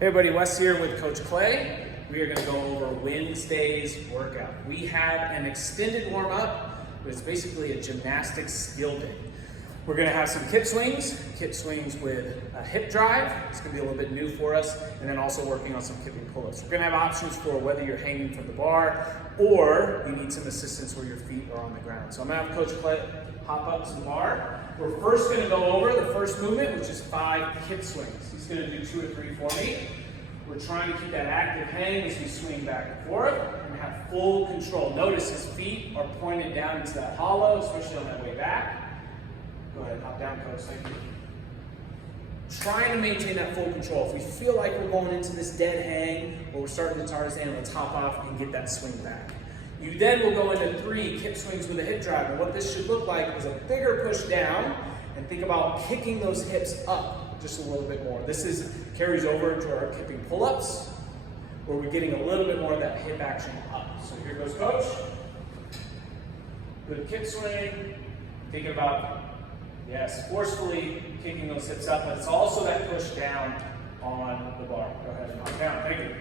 Hey everybody, Wes here with Coach Clay. We are going to go over Wednesday's workout. We have an extended warm-up, but it's basically a gymnastics skill day. We're going to have some kip swings with a hip drive. It's going to be a little bit new for us, and then also working on some kipping pull-ups. We're going to have options for whether you're hanging from the bar or you need some assistance where your feet are on the ground. So I'm going to have Coach Clay hop up to the bar. We're first going to go over the first movement, which is 5 kip swings. He's going to do 2 or 3 for me. We're trying to keep that active hang as we swing back and forth and have full control. Notice his feet are pointed down into that hollow, especially on that way back. Go ahead, hop down, Coach. Thank you. Trying to maintain that full control. If we feel like we're going into this dead hang or we're starting to Tarzan, let's hop off and get that swing back. You then will go into 3 kip swings with a hip drive. And what this should look like is a bigger push down, and think about kicking those hips up just a little bit more. This carries over to our kipping pull-ups, where we're getting a little bit more of that hip action up. So here goes, Coach. Good kip swing. Thinking about, yes, forcefully kicking those hips up, but it's also that push down on the bar. Go ahead and knock down. Thank you.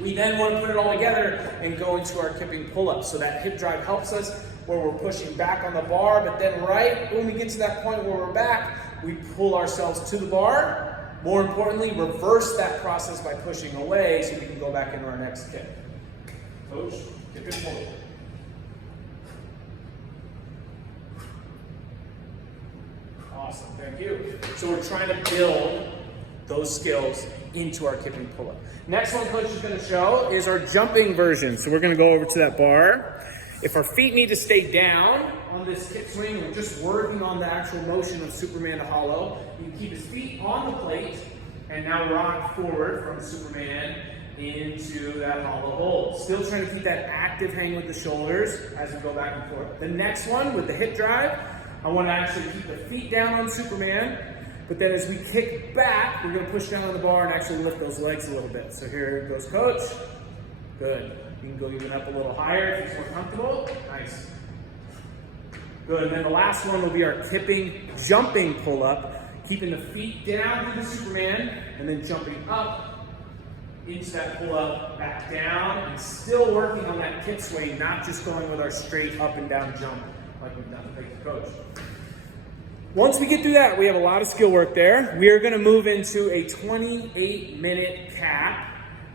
We then want to put it all together and go into our kipping pull-ups. So that hip drive helps us where we're pushing back on the bar, but then right when we get to that point where we're back, we pull ourselves to the bar. More importantly, reverse that process by pushing away so we can go back into our next kip. Coach, kip and pull. Awesome, thank you. So we're trying to build those skills into our kipping pull-up. Next one Coach is going to show is our jumping version. So we're going to go over to that bar. If our feet need to stay down on this kip swing, we're just working on the actual motion of Superman to hollow. You can keep his feet on the plate and now rock forward from Superman into that hollow hold. Still trying to keep that active hang with the shoulders as we go back and forth. The next one with the hip drive, I want to actually keep the feet down on Superman, but then as we kick back, we're going to push down on the bar and actually lift those legs a little bit. So here goes, Coach. Good. You can go even up a little higher if it's more comfortable. Nice. Good. And then the last one will be our kipping jumping pull-up, keeping the feet down through the Superman and then jumping up into that pull-up, back down, and still working on that kip swing, not just going with our straight up and down jump like we've done. Thank you, Coach. Once we get through that, we have a lot of skill work there. We are going to move into a 28-minute cap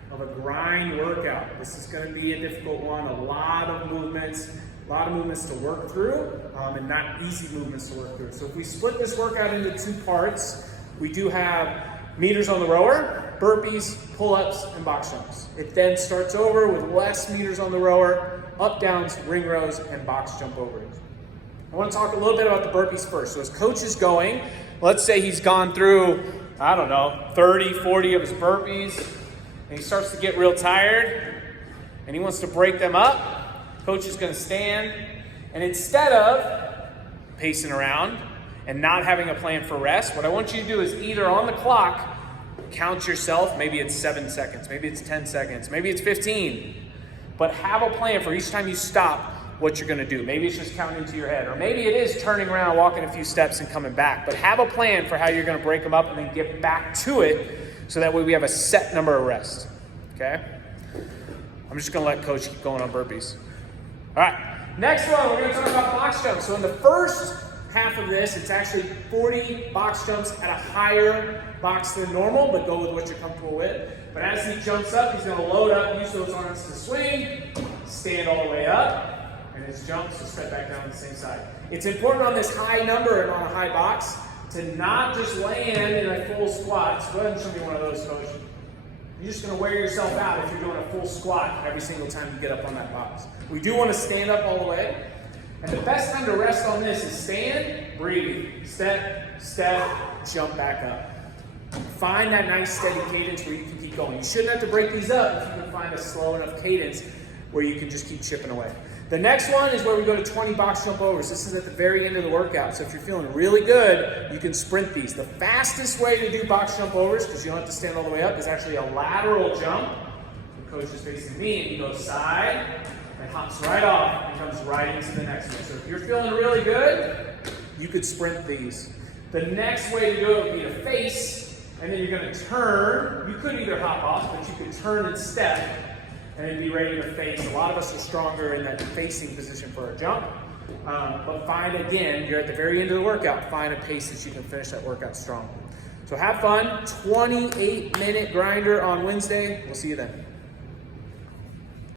of a grind workout. This is going to be a difficult one. A lot of movements to work through, and not easy movements to work through. So if we split this workout into 2 parts, we do have meters on the rower, burpees, pull-ups, and box jumps. It then starts over with less meters on the rower, up downs, ring rows, and box jump overs. I want to talk a little bit about the burpees first. So as Coach is going, let's say he's gone through, 30, 40 of his burpees, and he starts to get real tired, and he wants to break them up. Coach is going to stand, and instead of pacing around and not having a plan for rest, what I want you to do is either on the clock, count yourself, maybe it's 7 seconds, maybe it's 10 seconds, maybe it's 15, but have a plan for each time you stop what you're going to do. Maybe it's just counting into your head, or maybe it is turning around, walking a few steps and coming back, but have a plan for how you're going to break them up and then get back to it, so that way we have a set number of rests, okay? I'm just gonna let Coach keep going on burpees. All right, next one, we're gonna talk about box jumps. So in the first half of this, it's actually 40 box jumps at a higher box than normal, but go with what you're comfortable with. But as he jumps up, he's gonna load up, use those arms to swing, stand all the way up, and his jumps will step back down on the same side. It's important on this high number and on a high box to not just land in a full squat. So go ahead and show me one of those, Coach. You're just going to wear yourself out if you're doing a full squat every single time you get up on that box. We do want to stand up all the way. And the best time to rest on this is stand, breathe, step, step, jump back up. Find that nice steady cadence where you can keep going. You shouldn't have to break these up if you can find a slow enough cadence where you can just keep chipping away. The next one is where we go to 20 box jump overs. This is at the very end of the workout. So if you're feeling really good, you can sprint these. The fastest way to do box jump overs, because you don't have to stand all the way up, is actually a lateral jump. The coach is facing me, and he goes side and hops right off and comes right into the next one. So if you're feeling really good, you could sprint these. The next way to do it would be to face And then you're gonna turn. You could either hop off, but you could turn and step and then be ready to face. A lot of us are stronger in that facing position for a jump. But find, again, you're at the very end of the workout, find a pace that you can finish that workout strong. So have fun. 28-minute grinder on Wednesday. We'll see you then.